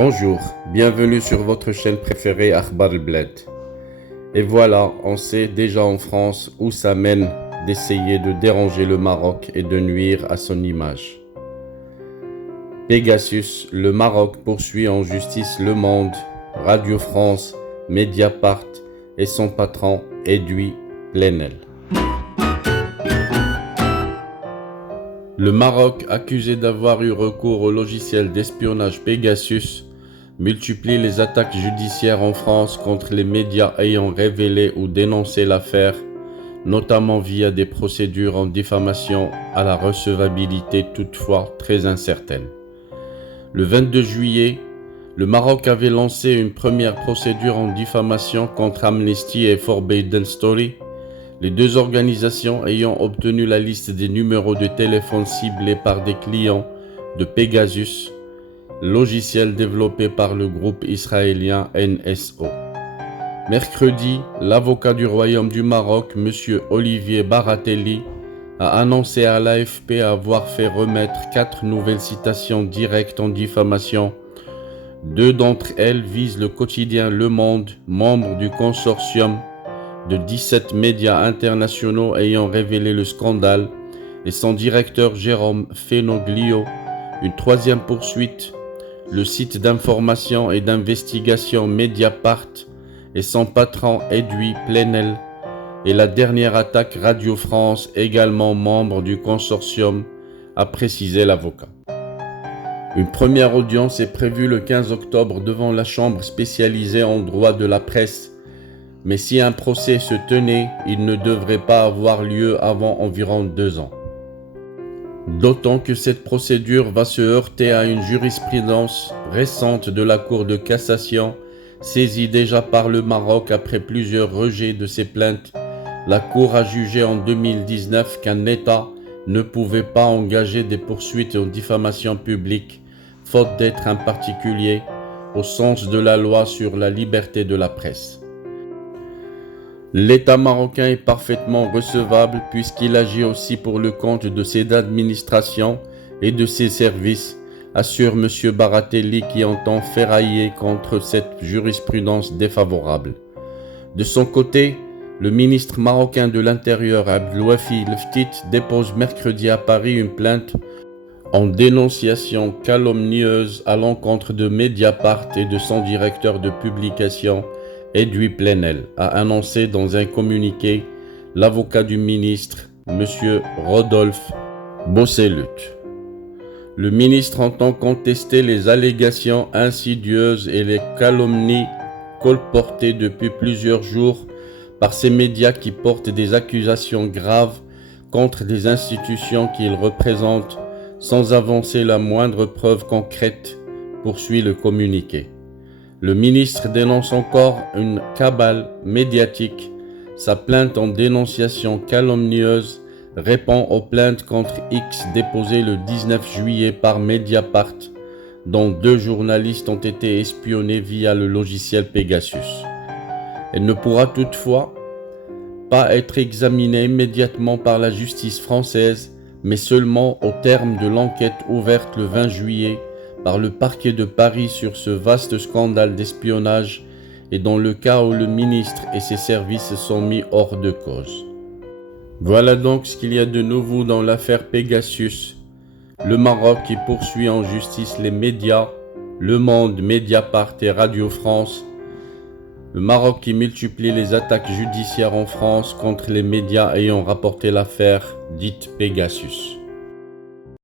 Bonjour, bienvenue sur votre chaîne préférée Akhbar El Bled. Et voilà, on sait déjà en France où ça mène d'essayer de déranger le Maroc et de nuire à son image. Pegasus, le Maroc poursuit en justice Le Monde, Radio France, Mediapart et son patron Edoui Plenel. Le Maroc, accusé d'avoir eu recours au logiciel d'espionnage Pegasus, multiplie les attaques judiciaires en France contre les médias ayant révélé ou dénoncé l'affaire, notamment via des procédures en diffamation à la recevabilité toutefois très incertaine. Le 22 juillet, le Maroc avait lancé une première procédure en diffamation contre Amnesty et Forbidden Story, les deux organisations ayant obtenu la liste des numéros de téléphone ciblés par des clients de Pegasus, logiciel développé par le groupe israélien NSO. Mercredi, l'avocat du Royaume du Maroc, M. Olivier Baratelli, a annoncé à l'AFP avoir fait remettre 4 nouvelles citations directes en diffamation. 2 d'entre elles visent le quotidien Le Monde, membre du consortium de 17 médias internationaux ayant révélé le scandale, et son directeur Jérôme Fenoglio. Une troisième poursuite, le site d'information et d'investigation Mediapart et son patron Edoui Plenel, et la dernière attaque Radio France, également membre du consortium, a précisé l'avocat. Une première audience est prévue le 15 octobre devant la chambre spécialisée en droit de la presse. Mais si un procès se tenait, il ne devrait pas avoir lieu avant environ 2 ans. D'autant que cette procédure va se heurter à une jurisprudence récente de la Cour de cassation, saisie déjà par le Maroc après plusieurs rejets de ses plaintes. La Cour a jugé en 2019 qu'un État ne pouvait pas engager des poursuites en diffamation publique, faute d'être un particulier, au sens de la loi sur la liberté de la presse. L'État marocain est parfaitement recevable puisqu'il agit aussi pour le compte de ses administrations et de ses services, assure M. Baratelli qui entend ferrailler contre cette jurisprudence défavorable. De son côté, le ministre marocain de l'Intérieur Abdelwafi Leftit dépose mercredi à Paris une plainte en dénonciation calomnieuse à l'encontre de Mediapart et de son directeur de publication Edoui Plenel, a annoncé dans un communiqué l'avocat du ministre, M. Rodolphe Bosselut. Le ministre entend contester les allégations insidieuses et les calomnies colportées depuis plusieurs jours par ces médias qui portent des accusations graves contre des institutions qu'ils représentent sans avancer la moindre preuve concrète, poursuit le communiqué. Le ministre dénonce encore une cabale médiatique. Sa plainte en dénonciation calomnieuse répond aux plaintes contre X déposées le 19 juillet par Mediapart, dont 2 journalistes ont été espionnés via le logiciel Pegasus. Elle ne pourra toutefois pas être examinée immédiatement par la justice française, mais seulement au terme de l'enquête ouverte le 20 juillet par le parquet de Paris sur ce vaste scandale d'espionnage et dans le cas où le ministre et ses services sont mis hors de cause. Voilà donc ce qu'il y a de nouveau dans l'affaire Pegasus. Le Maroc qui poursuit en justice les médias, Le Monde, Mediapart et Radio France. Le Maroc qui multiplie les attaques judiciaires en France contre les médias ayant rapporté l'affaire dite Pegasus.